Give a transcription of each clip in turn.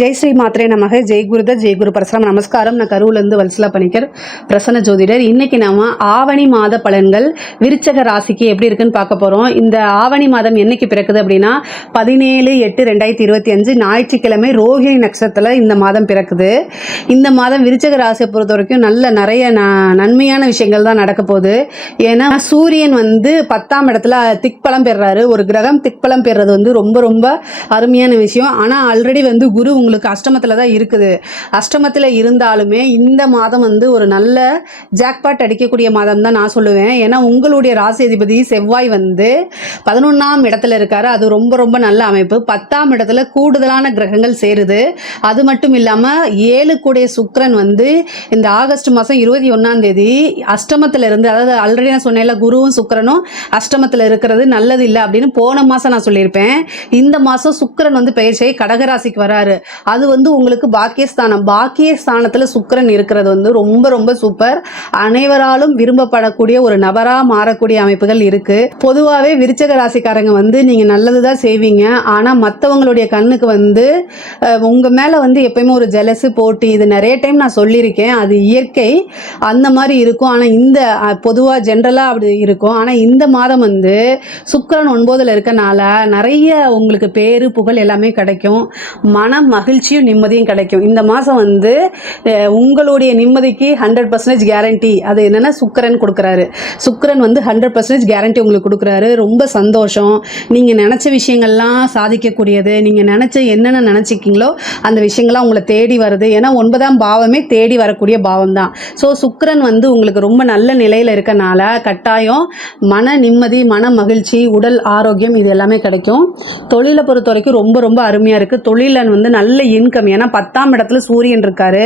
ஜெய் ஸ்ரீ மாத்ரே நமக. ஜெய் குருதர், ஜெய் குரு பரசுராம். நமஸ்காரம். நான் கரூர்லேருந்து வல்சலா பணிக்கர், பிரசன்ன ஜோதிடர். இன்னைக்கு நாம ஆவணி மாத பலன்கள் விருச்சக ராசிக்கு எப்படி இருக்குன்னு பார்க்க போறோம். இந்த ஆவணி மாதம் என்னைக்கு பிறக்குது அப்படின்னா 17/8/2025 ஞாயிற்றுக்கிழமை ரோஹிணி நட்சத்திரத்தில் இந்த மாதம் பிறக்குது. இந்த மாதம் விருச்சக ராசியை பொறுத்த வரைக்கும் நிறைய நன்மையான விஷயங்கள் தான் நடக்க போகுது. ஏன்னா சூரியன் 10ஆம் இடத்துல திக்பலம் பெறாரு. ஒரு கிரகம் திக்பலம் பெறது ரொம்ப ரொம்ப அருமையான விஷயம். ஆனா ஆல்ரெடி குரு உங்களுக்கு அஷ்டமத்தில் தான் இருக்குது. அஷ்டமத்தில் இருந்தாலுமே இந்த மாதம் ஒரு நல்ல ஜாக்பாட் அடிக்கக்கூடிய மாதம் தான் நான் சொல்லுவேன். ஏன்னா உங்களுடைய ராசி அதிபதி செவ்வாய் 11ஆம் இடத்துல இருக்காரு. அது ரொம்ப ரொம்ப நல்ல அமைப்பு. 10ஆம் இடத்துல கூடுதலான கிரகங்கள் சேருது. அது மட்டும் இல்லாமல் 7 கூடிய சுக்கிரன் இந்த ஆகஸ்ட் மாதம் 21ஆம் தேதி அஷ்டமத்தில் இருந்து, அதாவது ஆல்ரெடி நான் சொன்னேன்ல குருவும் சுக்கிரனும் அஷ்டமத்தில் இருக்கிறது நல்லது இல்லை அப்படின்னு போன மாதம் நான் சொல்லியிருப்பேன். இந்த மாதம் சுக்கிரன் பயிற்சியை கடகராசிக்கு வராரு. அது உங்களுக்கு பாக்கியஸ்தானம். பாக்கியஸ்தானத்தில் சுக்கிரன் இருக்கிறது ரொம்ப ரொம்ப சூப்பர். அனைவராலும் விரும்பப்படக்கூடிய ஒரு நபரா மாறக்கூடிய அமைப்புகள் இருக்கு. பொதுவாகவே விருச்சக ராசிக்காரங்க நீங்க நல்லதுதான் செய்வீங்க. ஆனா மற்றவங்களுடைய கண்ணுக்கு உங்க மேல எப்பயுமே ஒரு ஜெலசு போட்டி, இது நிறைய டைம் நான் சொல்லியிருக்கேன். அது இயற்கை, அந்த மாதிரி இருக்கும். ஆனா இந்த பொதுவா ஜென்ரலா அப்படி இருக்கும். ஆனா இந்த மாதம் சுக்கிரன் 9ல் இருக்கனால நிறைய உங்களுக்கு பேரு புகழ் எல்லாமே கிடைக்கும். மன மகிழ்ச்சியும் நிம்மதியும் கிடைக்கும். இந்த மாதம் உங்களுடைய நிம்மதிக்கு 100% கேரண்டி. அது என்னன்னா சுக்கிரன் கொடுக்குறாரு. சுக்கிரன் 100% கேரண்டி உங்களுக்கு கொடுக்குறாரு. ரொம்ப சந்தோஷம். நீங்கள் நினச்ச விஷயங்கள்லாம் சாதிக்கக்கூடியது. நீங்கள் என்னென்ன நினச்சிக்கிங்களோ அந்த விஷயங்கள்லாம் உங்களை தேடி வருது. ஏன்னா 9ஆம் பாவமே தேடி வரக்கூடிய பாவம் தான். ஸோ சுக்கிரன் உங்களுக்கு ரொம்ப நல்ல நிலையில் இருக்கனால கட்டாயம் மன நிம்மதி, மன மகிழ்ச்சி, உடல் ஆரோக்கியம் இது எல்லாமே கிடைக்கும். தொழிலை பொறுத்த வரைக்கும் ரொம்ப ரொம்ப அருமையாக இருக்குது. தொழிலில் நல்ல இன்கம். ஏன்னா 10ஆம் இடத்துல சூரியன் இருக்காரு.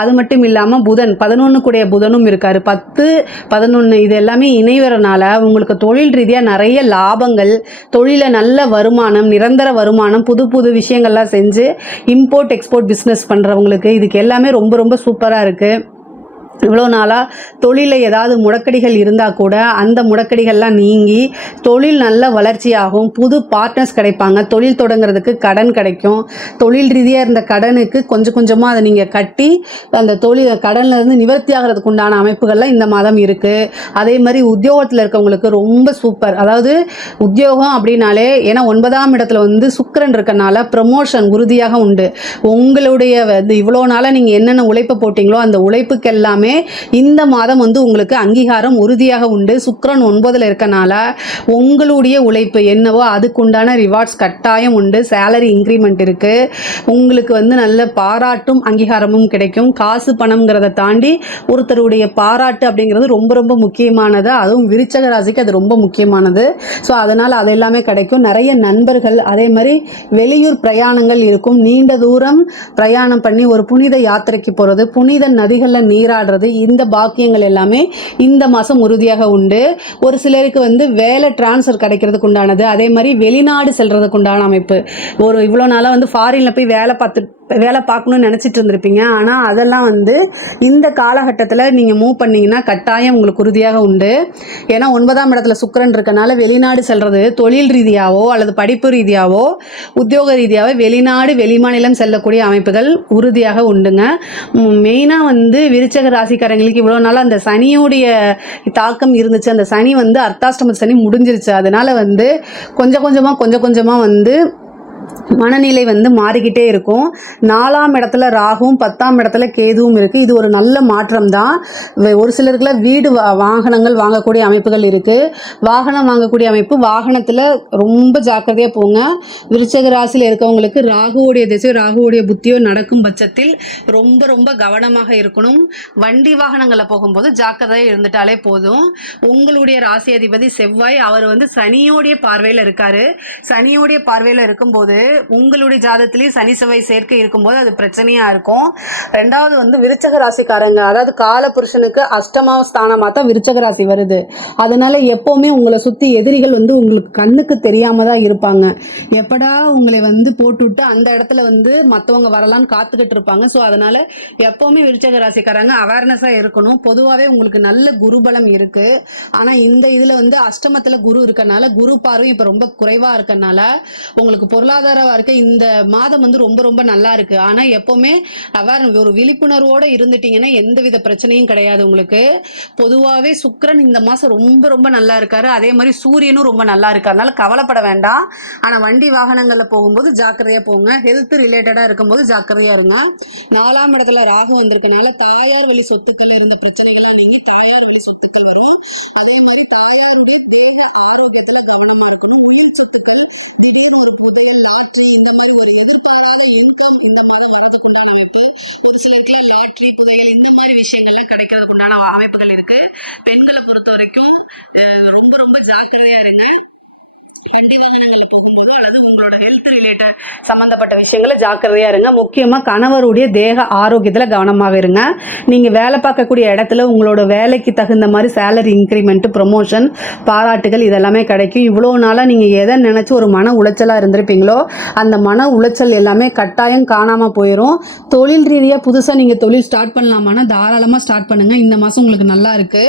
அது மட்டும் இல்லாமல் புதன் 11 கூடிய புதனும் இருக்காரு. 10, 11 இது எல்லாமே இணைவரனால உங்களுக்கு தொழில் ரீதியாக நிறைய லாபங்கள், தொழில நல்ல வருமானம், நிரந்தர வருமானம், புது புது விஷயங்கள்லாம் செஞ்சு இம்போர்ட் எக்ஸ்போர்ட் பிஸ்னஸ் பண்ணுறவங்களுக்கு இதுக்கு எல்லாமே ரொம்ப ரொம்ப சூப்பராக இருக்குது. இவ்வளோ நாளாக தொழிலில் ஏதாவது முடக்கடிகள் இருந்தால் கூட அந்த முடக்கடிகள்லாம் நீங்கி தொழில் நல்ல வளர்ச்சியாகும். புது பார்ட்னர்ஸ் கிடைப்பாங்க. தொழில் தொடங்குறதுக்கு கடன் கிடைக்கும். தொழில் ரீதியாக இருந்த கடனுக்கு கொஞ்சம் கொஞ்சமாக அதை நீங்கள் கட்டி அந்த கடன்லேருந்து நிவர்த்தி ஆகிறதுக்கு உண்டான அமைப்புகள்லாம் இந்த மாதம் இருக்குது. அதே மாதிரி உத்தியோகத்தில் இருக்கவங்களுக்கு ரொம்ப சூப்பர். அதாவது உத்தியோகம் அப்படின்னாலே, ஏன்னா 9ஆம் இடத்துல சுக்கிரன் இருக்கனால ப்ரமோஷன் உறுதியாக உண்டு. உங்களுடைய இவ்வளோ நாளாக நீங்கள் என்னென்ன உழைப்பை போட்டிங்களோ அந்த உழைப்புக்கு எல்லாமே இந்த மாதம் உங்களுக்கு அங்கீகாரம் உறுதியாக உண்டு. சுக்கிரன் 9ல் இருக்கனால உங்களுடைய உழைப்பு என்னவோ அதுக்குண்டான ரிவார்ட்ஸ் கட்டாயம் உண்டு. சேலரி இன்க்ரிமெண்ட் இருக்கு. உங்களுக்கு நல்ல பாராட்டும் அங்கீகாரமும் கிடைக்கும். காசு பணம்ங்கிறத தாண்டி ஒருத்தருடைய பாராட்டு அப்படிங்கிறது ரொம்ப ரொம்ப முக்கியமானது. அதுவும் விருச்சக ராசிக்கு அது ரொம்ப முக்கியமானது. ஸோ அதனால் அது எல்லாமே கிடைக்கும். நிறைய நண்பர்கள், அதே மாதிரி வெளியூர் பிரயாணங்கள் இருக்கும். நீண்ட தூரம் பிரயாணம் பண்ணி ஒரு புனித யாத்திரைக்கு போகிறது, புனித நதிகளில் நீராடுறது, இந்த பாக்கியங்கள் எல்லாமே இந்த மாதம் உறுதியாக உண்டு. ஒரு சிலருக்கு வேலை டிரான்ஸ்ஃபர் கிடைக்கிறதுக்கு உண்டானது, அதே மாதிரி வெளிநாடு செல்றதுக்கு உண்டான அமைப்பு. இவ்வளோ நாளாக ஃபாரினில் போய் வேலை பார்க்கணும்னு நினச்சிட்டு இருந்திருப்பீங்க. ஆனால் அதெல்லாம் இந்த காலகட்டத்தில் நீங்கள் மூவ் பண்ணிங்கன்னா கட்டாயம் உங்களுக்கு உறுதியாக உண்டு. ஏன்னா 9ஆம் இடத்துல சுக்கிரன் இருக்கனால வெளிநாடு செல்வது, தொழில் ரீதியாவோ அல்லது படிப்பு ரீதியாவோ உத்தியோக ரீதியாவோ வெளிநாடு வெளிமாநிலம் செல்லக்கூடிய அமைப்புகள் உறுதியாக உண்டுங்க. மெயினாக விருச்சக ராசிக்காரங்களுக்கு இவ்வளோ நாள் அந்த சனியோடைய தாக்கம் இருந்துச்சு. அந்த சனி அர்த்தாஷ்டம சனி முடிஞ்சிருச்சு. அதனால் கொஞ்சம் கொஞ்சமாக மனநிலை மாறிக்கிட்டே இருக்கும். 4ஆம் இடத்துல ராகுவும் 10ஆம் இடத்துல கேதுவும் இருக்குது. இது ஒரு நல்ல மாற்றம் தான். ஒரு சிலருக்குலாம் வீடு வாகனங்கள் வாங்கக்கூடிய அமைப்புகள் இருக்குது. வாகனம் வாங்கக்கூடிய அமைப்பு, வாகனத்தில் ரொம்ப ஜாக்கிரதையாக போங்க. விருச்சக ராசியில் இருக்கவங்களுக்கு ராகுவோடைய திசை, ராகுவோடைய புத்தியோ நடக்கும் பட்சத்தில் ரொம்ப ரொம்ப கவனமாக இருக்கணும். வண்டி வாகனங்களில் போகும்போது ஜாக்கிரதையாக இருந்துட்டாலே போதும். உங்களுடைய ராசி அதிபதி செவ்வாய், அவர் சனியோடைய பார்வையில் இருக்காரு. சனியோடைய பார்வையில் இருக்கும்போது உங்களுடைய ஜாதகத்திலேயே சனி செவ்வாய் சேர்க்கை இருக்கும்போது அது பிரச்சனையா இருக்கும். ரெண்டாவது விருச்சக ராசிக்காரங்க, அதாவது கால புருஷனுக்கு அஷ்டமா ஸ்தானமா தான் விருச்சக ராசி வருது. அதனால எப்பவுமே உங்களை சுத்தி எதிரிகள் உங்களுக்கு கண்ணுக்கு தெரியாம தான் இருப்பாங்க. எப்படா உங்களை போட்டுவிட்டு அந்த இடத்துல மற்றவங்க வரலான்னு காத்துக்கிட்டு இருப்பாங்க. ஸோ அதனால எப்பவுமே விருச்சக ராசிக்காரங்க அவேர்னஸா இருக்கணும். பொதுவாகவே உங்களுக்கு நல்ல குருபலம் இருக்கு. ஆனா இந்த இதுல அஷ்டமத்துல குரு இருக்கனால, குரு பார்வை இப்ப ரொம்ப குறைவா இருக்கனால உங்களுக்கு பொருளாதார இருக்க இந்த மாதம் வந்து ரொம்ப ரொம்ப நல்லா இருக்கு. ஆனா எப்பவுமே ஒரு விழிப்புணர்வோட இருந்துட்டீங்கன்னா எந்தவித பிரச்சனையும் கிடையாது உங்களுக்கு. பொதுவாவே சுக்கிரன் இந்த மாசம் ரொம்ப ரொம்ப நல்லா இருக்காரு. அதே மாதிரி சூரியனும் ரொம்ப நல்லா இருக்கு. அதனால கவலைப்பட வேண்டாம். ஆனா வண்டி வாகனங்கள்ல போகும்போது ஜாக்கிரதையா போங்க. ஹெல்த் ரிலேட்டடா இருக்கும்போது ஜாக்கிரதையா இருங்க. 4ஆம் இடத்துல ராகு வந்திருக்கனால தாயார் வழி சொத்துக்கள் இருந்த பிரச்சனைகள்லாம் நீங்கி தாயார் வழி சொத்துக்கள் வரும். அதே மாதிரி தாயாருடைய தேக ஆரோக்கியத்துல கவனமா இருக்கணும். உயிர் சொத்துக்கள், திடீர்னு ஒரு புதையல், லாட்ரி, இந்த மாதிரி ஒரு எதிர்பாராத இன்கம் இந்த மாதம் வரதுக்கு உண்டான அமைப்பு. ஒரு சிலருக்கு லாட்ரி, புதையல் இந்த மாதிரி விஷயங்கள்லாம் கிடைக்கிறதுக்கு உண்டான அமைப்புகள் இருக்கு. பெண்களை பொறுத்த வரைக்கும் ரொம்ப ரொம்ப ஜாக்கிரதையா இருங்க. வண்டி வாகனங்கள்ல போகும்போதோ அல்லது உங்களோட ஹெல்த் ரிலேட்டட் சம்பந்தப்பட்ட விஷயங்களை ஜாக்கிரதையா இருங்க. முக்கியமா கணவருடைய தேக ஆரோக்கியத்துல கவனமாக இருங்க. நீங்க வேலை பார்க்கக்கூடிய இடத்துல உங்களோட வேலைக்கு தகுந்த மாதிரி சேலரி இன்க்ரிமெண்ட், ப்ரொமோஷன், பாராட்டுகள் இதெல்லாமே கிடைக்கும். இவ்வளவு நாளா நீங்க எதை நினைச்சு ஒரு மன உளைச்சலா இருந்திருப்பீங்களோ அந்த மன உளைச்சல் எல்லாமே கட்டாயம் காணாம போயிடும். தொழில் ரீதியா புதுசா நீங்க தொழில் ஸ்டார்ட் பண்ணலாமான்னா தாராளமா ஸ்டார்ட் பண்ணுங்க. இந்த மாசம் உங்களுக்கு நல்லா இருக்கு.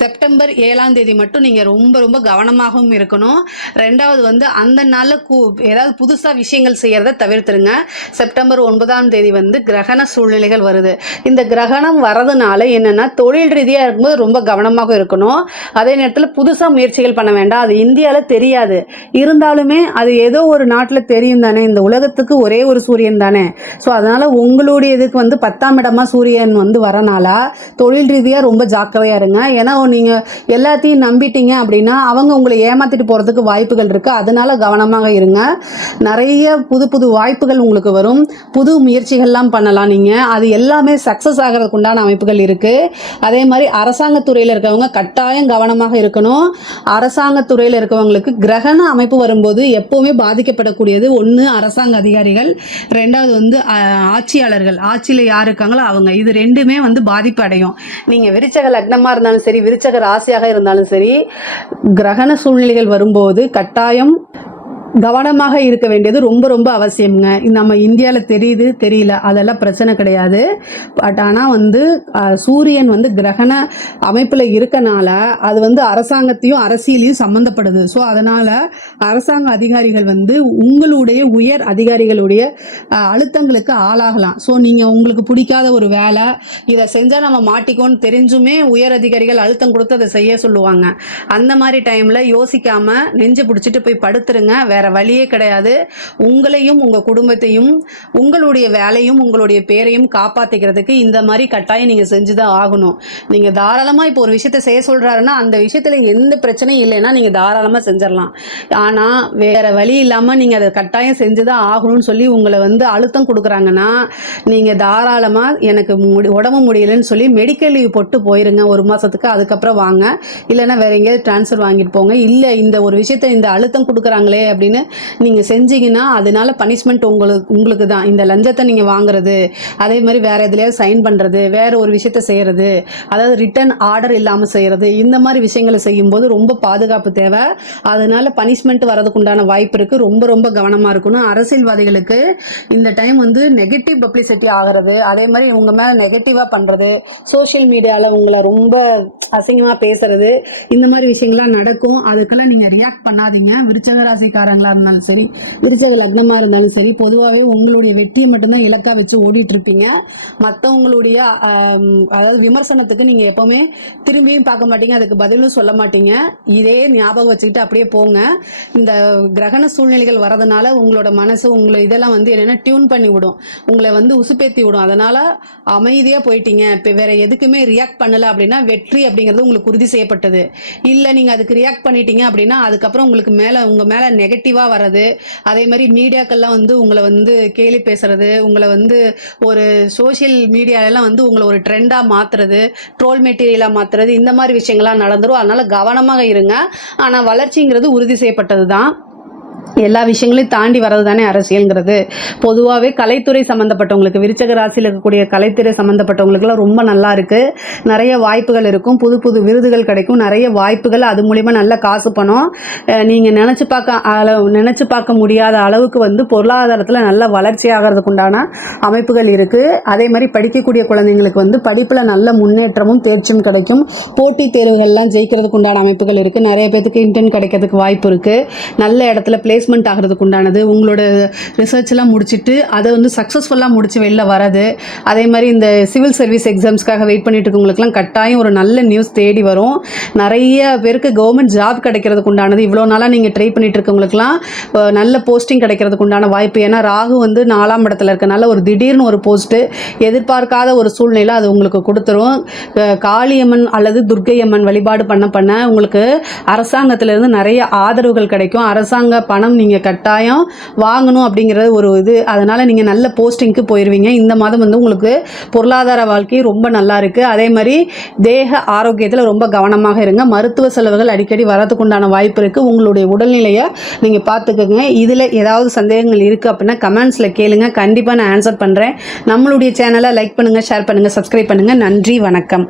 செப்டம்பர் 7ஆம் தேதி மட்டும் நீங்க ரொம்ப ரொம்ப கவனமாகவும் இருக்கணும். ரெண்டாவது வந்து அந்த நாள்ல ஏதாவது புதுசா விஷயங்கள் செய்யறத தவிர்த்துருங்க. செப்டம்பர் 9ஆம் தேதி வந்து கிரகண சூழ்நிலைகள் வருது. இந்த கிரகணம் வரதுனால என்னன்னா தொழில் ரீதியா இருக்கும்போது ரொம்ப கவனமாக இருக்கணும். அதே நேரத்தில் புதுசா முயற்சிகள் பண்ண வேண்டாம். அது இந்தியால தெரியாது, இருந்தாலுமே அது ஏதோ ஒரு நாட்டில் தெரியும் தானே. இந்த உலகத்துக்கு ஒரே ஒரு சூரியன் தானே. ஸோ அதனால உங்களுடைய இதுக்கு வந்து 10ஆம் இடமா சூரியன் வந்து வரனால தொழில் ரீதியா ரொம்ப ஜாக்கிரதையா இருங்க. ஏன்னா நீங்க எல்லாத்தையும் நம்பிட்டீங்க அப்படின்னா அவங்க உங்களை ஏமாத்திட்டு போறதுக்கு வாய்ப்புகள் இருக்கு. அதனால கவனமாக இருங்க. நிறைய புது புது வாய்ப்புகள் உங்களுக்கு வரும். புது முயற்சிகள்லாம் பண்ணலாம். நீங்க அது எல்லாமே சக்சஸ் ஆகிறதுக்கு உண்டான அமைப்புகள் இருக்கு. அதே மாதிரி அரசாங்கத்துறையில் இருக்கவங்க கட்டாயம் கவனமாக இருக்கணும். அரசாங்கத்துறையில் இருக்கவங்களுக்கு கிரகண அமைப்பு வரும்போது எப்பவுமே பாதிக்கப்படக்கூடியது ஒன்று அரசாங்க அதிகாரிகள், ரெண்டாவது வந்து ஆட்சியாளர்கள், ஆட்சியில் யார் இருக்காங்களோ அவங்க. இது ரெண்டுமே வந்து பாதிப்பு அடையும். நீங்க விருச்சக லக்னமா இருந்தாலும் சரி, விருச்சக ராசியாக இருந்தாலும் சரி, கிரகண சூழ்நிலைகள் வரும்போது கட்டாயம் கவனமாக இருக்க வேண்டியது ரொம்ப ரொம்ப அவசியம்ங்க. நம்ம இந்தியாவில் தெரியுது தெரியல அதெல்லாம் பிரச்சனை கிடையாது. பட் ஆனால் வந்து சூரியன் வந்து கிரகண அமைப்பில் இருக்கனால அது வந்து அரசாங்கத்தையும் அரசியலையும் சம்மந்தப்படுது. ஸோ அதனால் அரசாங்க அதிகாரிகள் வந்து உங்களுடைய உயர் அதிகாரிகளுடைய அழுத்தங்களுக்கு ஆளாகலாம். ஸோ நீங்கள் உங்களுக்கு பிடிக்காத ஒரு வேலை, இதை செஞ்சால் நம்ம மாட்டிக்கோன்னு தெரிஞ்சுமே உயர் அதிகாரிகள் அழுத்தம் கொடுத்து அதை செய்ய சொல்லுவாங்க. அந்த மாதிரி டைமில் யோசிக்காமல் நெஞ்சை பிடிச்சிட்டு போய் படுத்துருங்க. வேற வழியே கிடையாது. உங்களையும் உங்க குடும்பத்தையும் உங்களுடைய வேலையும் உங்களுடைய பேரையும் காப்பாத்திக்கிறதுக்கு இந்த மாதிரி கட்டாயம் நீங்க செஞ்சுதான் ஆகணும். நீங்க தாராளமா இப்போ ஒரு விஷயத்த செய்ய சொல்றாருன்னா அந்த விஷயத்துல எந்த பிரச்சனையும் இல்லைன்னா நீங்க தாராளமா செஞ்சிடலாம். ஆனா வேற வழி இல்லாம நீங்க அதை கட்டாயம் செஞ்சுதான் ஆகணும்னு சொல்லி உங்களை வந்து அழுத்தம் கொடுக்குறாங்கன்னா நீங்க தாராளமா எனக்கு உடம்பு முடியலன்னு சொல்லி மெடிக்கல் லீவ் போட்டு போயிருங்க ஒரு மாசத்துக்கு. அதுக்கப்புறம் வாங்க. இல்லைன்னா வேற எங்கேயாவது டிரான்ஸ்ஃபர் வாங்கிட்டு போங்க. இல்லை இந்த ஒரு விஷயத்த இந்த அழுத்தம் கொடுக்குறாங்களே அப்படின்னு நீங்க செஞ்சீங்கன்னா அதனால பனிஷ்மெண்ட் உங்களுக்கு தான். இந்த லஞ்சத்தை நீங்க வாங்குறது, அதே மாதிரி வேற எதுலயாவது சைன் பண்றது, வேற ஒரு விஷயத்த செய்யறது, அதாவது ரிட்டர்ன் ஆர்டர் இல்லாம செய்யறது, இந்த மாதிரி விஷயங்களை செய்யும் போது ரொம்ப பாதுகாப்பு தேவை. அதனால பனிஷ்மெண்ட் வரதுக்கு உண்டான வாய்ப்பு இருக்கு. ரொம்ப ரொம்ப கவனமா இருக்கணும். அரசியல்வாதிகளுக்கு இந்த டைம் வந்து நெகட்டிவ் பப்ளிசிட்டி ஆகிறது, அதே மாதிரி உங்க மேல நெகட்டிவா பண்றது, சோசியல் மீடியால உங்களை ரொம்ப அசிங்கமா பேசுறது, இந்த மாதிரி விஷயங்கள்லாம் நடக்கும். அதுக்கெல்லாம் நீங்க ரியாக்ட் பண்ணாதீங்க. விருச்சக ராசிக்காரங்களா இருந்தாலும் சரி, விருச்சக லக்னமா இருந்தாலும் சரி, பொதுவாகவே உங்களுடைய வெற்றியை மட்டும்தான் இலக்கா வச்சு ஓடிட்டு இருப்பீங்க. மற்றவங்களுடைய அதாவது விமர்சனத்துக்கு நீங்க எப்பவுமே திரும்பியும் பார்க்க மாட்டீங்க, அதுக்கு பதிலும் சொல்ல மாட்டீங்க. இதே ஞாபகம் வச்சுக்கிட்டு அப்படியே போங்க. இந்த கிரகண சூழ்நிலைகள் வரதுனால உங்களோட மனசு உங்களை இதெல்லாம் வந்து என்னன்னா டியூன் பண்ணி விடும், உங்களை வந்து உசுப்பேத்தி விடும். அதனால அமைதியா போயிட்டீங்க. இப்போ வேற எதுக்குமே ரியாக்ட் பண்ணல அப்படின்னா வெற்றி அப்படிங்கிறது உங்களுக்கு உறுதி செய்யப்பட்டது. இல்லை நீங்க அதுக்கு ரியாக்ட் பண்ணிட்டீங்க அப்படின்னா அதுக்கப்புறம் உங்களுக்கு உங்க மேல நெகட்டிவா வர்றது, அதே மாதிரி மீடியாக்கள்லாம் வந்து உங்களை வந்து கேலி பேசுறது, உங்களை வந்து ஒரு சோசியல் மீடியாலெல்லாம் வந்து உங்களை ஒரு ட்ரெண்டா மாத்துறது, ட்ரோல் மெட்டீரியலா மாத்துறது, இந்த மாதிரி விஷயங்கள்லாம் நடந்துரும். அதனால கவனமாக இருங்க. ஆனா வளர்ச்சிங்கிறது உறுதி செய்யப்பட்டது தான். எல்லா விஷயங்களையும் தாண்டி வர்றது தானே அரசியல்ங்கிறது. பொதுவாகவே கலைத்துறை சம்மந்தப்பட்டவங்களுக்கு, விருச்சக ராசியில் இருக்கக்கூடிய கலைத்துறை சம்மந்தப்பட்டவங்களுக்குலாம் ரொம்ப நல்லா இருக்கு. நிறைய வாய்ப்புகள் இருக்கும், புது புது விருதுகள் கிடைக்கும், நிறைய வாய்ப்புகள். அது மூலிமா நல்ல காசு பணம் நீங்கள் நினச்சி பார்க்க முடியாத அளவுக்கு வந்து பொருளாதாரத்தில் நல்ல வளர்ச்சி ஆகிறதுக்கு உண்டான அமைப்புகள் இருக்குது. அதே மாதிரி படிக்கக்கூடிய குழந்தைங்களுக்கு வந்து படிப்பில் நல்ல முன்னேற்றமும் தேர்ச்சியும் கிடைக்கும். போட்டித் தேர்வுகள்லாம் ஜெயிக்கிறதுக்கு உண்டான அமைப்புகள் இருக்குது. நிறைய பேருக்கு இன்டர்ன் கிடைக்கிறதுக்கு வாய்ப்பு இருக்குது. நல்ல இடத்துல பிளேஸ்மெண்ட் ஆகிறதுக்கு உண்டானது, உங்களோட ரிசர்ச்லாம் முடிச்சுட்டு அதை வந்து சக்ஸஸ்ஃபுல்லாக முடிச்சு வெளில வரது, அதே மாதிரி இந்த சிவில் சர்வீஸ் எக்ஸாம்ஸ்க்காக வெயிட் பண்ணிட்டு இருக்கவங்களுக்குலாம் கட்டாயம் ஒரு நல்ல நியூஸ் தேடி வரும். நிறைய பேருக்கு கவர்மெண்ட் ஜாப் கிடைக்கிறதுக்கு உண்டானது, இவ்வளோ நாளாக நீங்கள் ட்ரை பண்ணிட்டு இருக்கவங்களுக்குலாம் நல்ல போஸ்டிங் கிடைக்கிறதுக்கு உண்டான வாய்ப்பு. ஏன்னா ராகு வந்து 4ஆம் இடத்துல இருக்கனால ஒரு திடீர்னு ஒரு போஸ்ட்டு, எதிர்பார்க்காத ஒரு சூழ்நிலை அது உங்களுக்கு கொடுத்துரும். காளியம்மன் அல்லது துர்க்கையம்மன் வழிபாடு பண்ண உங்களுக்கு அரசாங்கத்திலேருந்து நிறைய ஆதரவுகள் கிடைக்கும். அரசாங்க பணம் நீங்கள் கட்டாயம் வாங்கணும் அப்படிங்கிறது ஒரு இது. அதனால் நீங்கள் நல்ல போஸ்டிங்க்கு போயிடுவீங்க. இந்த மாதம் வந்து உங்களுக்கு பொருளாதார வாழ்க்கை ரொம்ப நல்லா இருக்குது. அதே மாதிரி தேக ஆரோக்கியத்தில் ரொம்ப கவனமாக இருங்க. மருத்துவ செலவுகள் அடிக்கடி வரதுக்கு உண்டான வாய்ப்பு இருக்குது. உங்களுடைய உடல்நிலையை நீங்கள் பார்த்துக்கோங்க. இதில் ஏதாவது சந்தேகங்கள் இருக்குது அப்படின்னா கமெண்ட்ஸில் கேளுங்க, கண்டிப்பாக நான் ஆன்சர் பண்ணுறேன். நம்மளுடைய சேனலை லைக் பண்ணுங்கள், ஷேர் பண்ணுங்கள், சப்ஸ்கிரைப் பண்ணுங்கள். நன்றி, வணக்கம்.